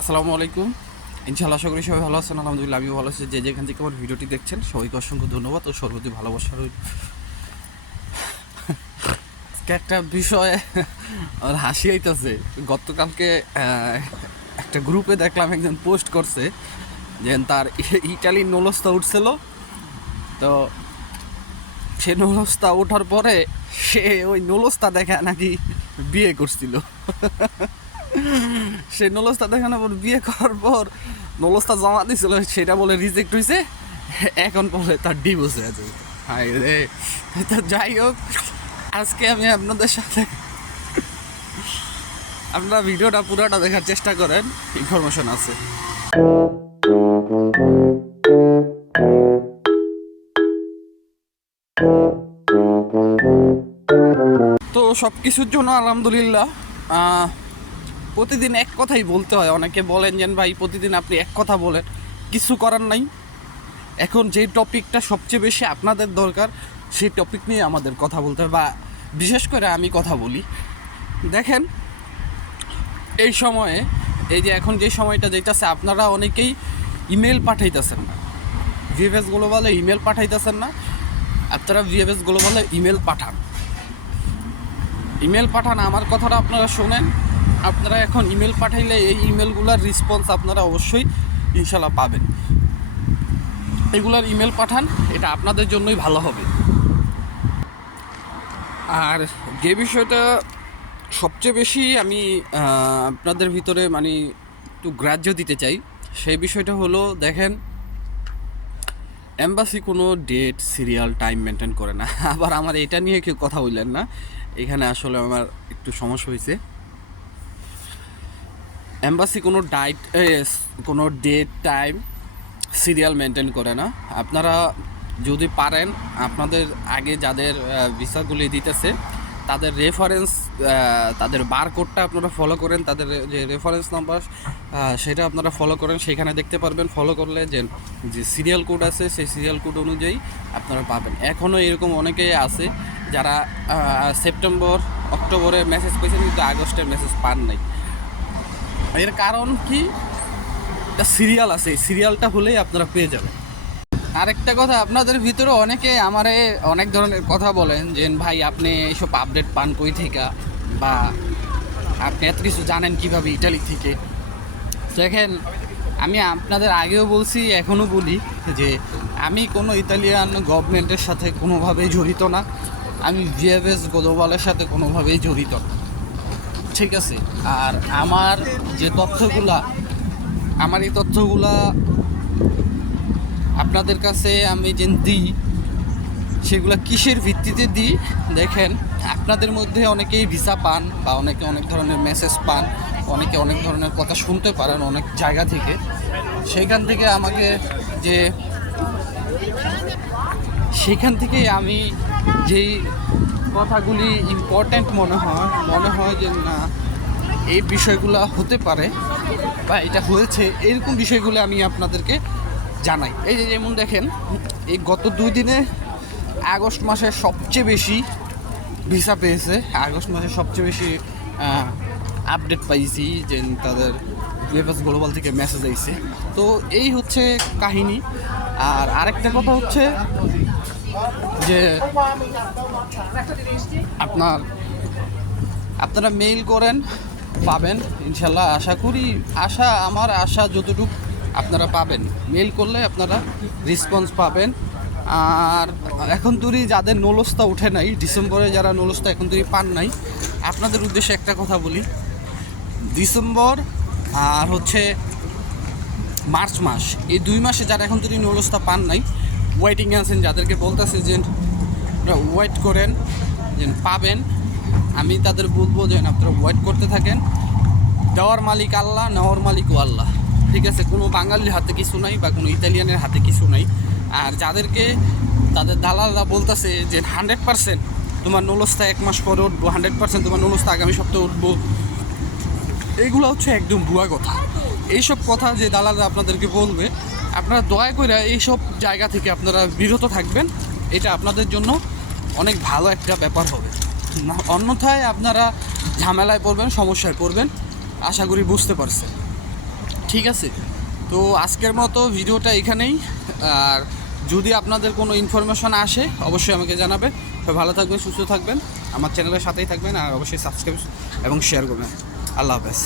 আসসালামু আলাইকুম। ইনশাআল্লাহ আশা করি সবাই ভালো আছেন। আলহামদুলিল্লাহ আমিও ভালো আছি। যে যেখান থেকে আমার ভিডিওটি দেখছেন সবাইকে অসংখ্য ধন্যবাদ ও সর্বতি ভালোবাসা রইল। আজকে একটা বিষয় আমার হাসি আইতাছে। গতকালকে একটা গ্রুপে দেখলাম একজন পোস্ট করছে যে তার ইটালির নলস্তা উঠছিল। তো সে নলস্তা ওঠার পরে সে ওই নলস্তা দেখা নাকি বিয়ে করছিল। সে নলস্তা দেখানোর পর বিয়ে করার পর নলস্তা জমা দিছিল, সেটা বলে রিজেক্ট হয়েছে। এখন বলে তার ডিভোর্স হয়েছে। হাই রে। তো যাই হোক, আজকে আমি আপনাদের সাথে, আপনারা ভিডিওটা পুরোটা দেখার চেষ্টা করেন, ইনফরমেশন আছে। তো সব কিছুর জন্য আলহামদুলিল্লাহ। প্রতিদিন এক কথাই বলতে হয়। অনেকে বলেন যে ভাই প্রতিদিন আপনি এক কথা বলেন, কিছু করার নাই। এখন যে টপিকটা সবচেয়ে বেশি আপনাদের দরকার সেই টপিক নিয়ে আমাদের কথা বলতে হবে, বা বিশেষ করে আমি কথা বলি। দেখেন, এই সময়ে, এই যে এখন যে সময়টা যেতেছে, আপনারা অনেকেই ইমেল পাঠাইতেছেন না, ভিএফএস গ্লোবালে ইমেল পাঠাইতেছেন না। আপনারা ভিএফএস গ্লোবালে ইমেল পাঠান, ইমেল পাঠান। আমার কথাটা আপনারা শোনেন। আপনারা এখন ইমেল পাঠাইলে এই ইমেলগুলোর রেসপন্স আপনারা অবশ্যই ইনশাল্লাহ পাবেন। এগুলার ইমেল পাঠান, এটা আপনাদের জন্যই ভালো হবে। আর যে বিষয়টা সবচেয়ে বেশি আমি আপনাদের ভিতরে মানে একটু গ্রাহ্য দিতে চাই, সেই বিষয়টা হলো, দেখেন, এম্বাসি কোনো ডেট, সিরিয়াল, টাইম মেনটেন করে না। আবার আমার এটা নিয়ে কেউ কথা বললেন না, এখানে আসলে আমার একটু সমস্যা হয়েছে। এম্বাসি কোনো ডেট, টাইম, সিরিয়াল মেনটেন করে না। আপনারা যদি পারেন, আপনাদের আগে যাদের ভিসাগুলি দিতেছে তাদের রেফারেন্স, তাদের বারকোডটা আপনারা ফলো করেন, তাদের যে রেফারেন্স নাম্বার সেটা আপনারা ফলো করেন। সেখানে দেখতে পারবেন, ফলো করলে যে সিরিয়াল কোড আছে সেই সিরিয়াল কোড অনুযায়ী আপনারা পাবেন। এখনও এরকম অনেকেই আছে যারা সেপ্টেম্বর, অক্টোবরের মেসেজ পেয়েছেন কিন্তু আগস্টের মেসেজ পান নাই। এর কারণ কি? একটা সিরিয়াল আছে, এই সিরিয়ালটা হলেই আপনারা পেয়ে যাবেন। আরেকটা কথা, আপনাদের ভিতরে অনেকে আমারে অনেক ধরনের কথা বলেন যে ভাই আপনি এইসব আপডেট পান কই থেকে, বা আপনি এত কিছু জানেন কিভাবে ইটালি থেকে। দেখেন, আমি আপনাদের আগেও বলছি, এখনও বলি যে আমি কোনো ইতালিয়ান গভর্নমেন্টের সাথে কোনোভাবেই জড়িত না। আমি ভিএফএস গ্লোবালের সাথে কোনোভাবেই জড়িত না, ঠিক আছে? আর আমার যে তথ্যগুলা, আমার এই তথ্যগুলা আপনাদের কাছে আমি যে দিই, সেগুলো কিসের ভিত্তিতে দিই? দেখেন, আপনাদের মধ্যে অনেকেই ভিসা পান, বা অনেকে অনেক ধরনের মেসেজ পান, অনেকে অনেক ধরনের কথা শুনতে পারেন অনেক জায়গা থেকে। সেখান থেকে আমাকে যে সেখান থেকে আমি যেই কথাগুলি ইম্পর্ট্যান্ট মনে হয় যে না, এই বিষয়গুলো হতে পারে বা এটা হয়েছে, এরকম বিষয়গুলো আমি আপনাদেরকে জানাই। এই যে যেমন দেখেন, এই গত 2 দিনে আগস্ট মাসে সবচেয়ে বেশি ভিসা পেয়েছে, আগস্ট মাসে সবচেয়ে বেশি আপডেট পাইছি যে তাদের ভিএফএস গ্লোবাল থেকে মেসেজ আইছে। তো এই হচ্ছে কাহিনী। আর আরেকটা কথা হচ্ছে যে আপনারা মেইল করেন, পাবেন ইনশাল্লাহ। আশা করি, আমার আশা যতটুকু আপনারা পাবেন, মেইল করলে আপনারা রেসপন্স পাবেন। আর এখন তুই যাদের নলস্তা উঠে নাই, ডিসেম্বরে যারা নলস্তা এখন তুই পান নাই, আপনাদের উদ্দেশ্যে একটা কথা বলি। ডিসেম্বর আর হচ্ছে মার্চ মাস, এই 2 মাসে যারা এখন তুই নলস্তা পান নাই, ওয়েটিংয়ে আছেন, যাদেরকে বলতেছে যে ওয়েট করেন, যে পাবেন, আমি তাদের বলবো যে আপনারা ওয়েট করতে থাকেন। দেওয়ার মালিক আল্লাহ, নেওয়ার মালিকও আল্লাহ, ঠিক আছে? কোনো বাঙালির হাতে কিছু নাই, বা কোনো ইতালিয়ানের হাতে কিছু নাই। আর যাদেরকে তাদের দালালরা বলতেছে যে 100% তোমার নলস্তা 1 মাস পরে উঠবো, 100% তোমার নলস্তা আগামী সপ্তাহে উঠবো, এইগুলো হচ্ছে একদম ভুয়া কথা। এইসব কথা যে দালালরা আপনাদেরকে বলবে, আপনারা দয়া করে এইসব জায়গা থেকে আপনারা বিরত থাকবেন। এটা আপনাদের জন্য অনেক ভালো একটা ব্যাপার হবে। অন্যথায় আপনারা ঝামেলায় পড়বেন, সমস্যায় পড়বেন। আশা করি বুঝতে পারছেন। ঠিক আছে, তো আজকের মতো ভিডিওটা এখানেই। আর যদি আপনাদের কোনো ইনফরমেশন আসে অবশ্যই আমাকে জানাবে। তো ভালো থাকবেন, সুস্থ থাকবেন, আমার চ্যানেলের সাথেই থাকবেন, আর অবশ্যই সাবস্ক্রাইব এবং শেয়ার করবেন। আল্লাহ হাফেজ।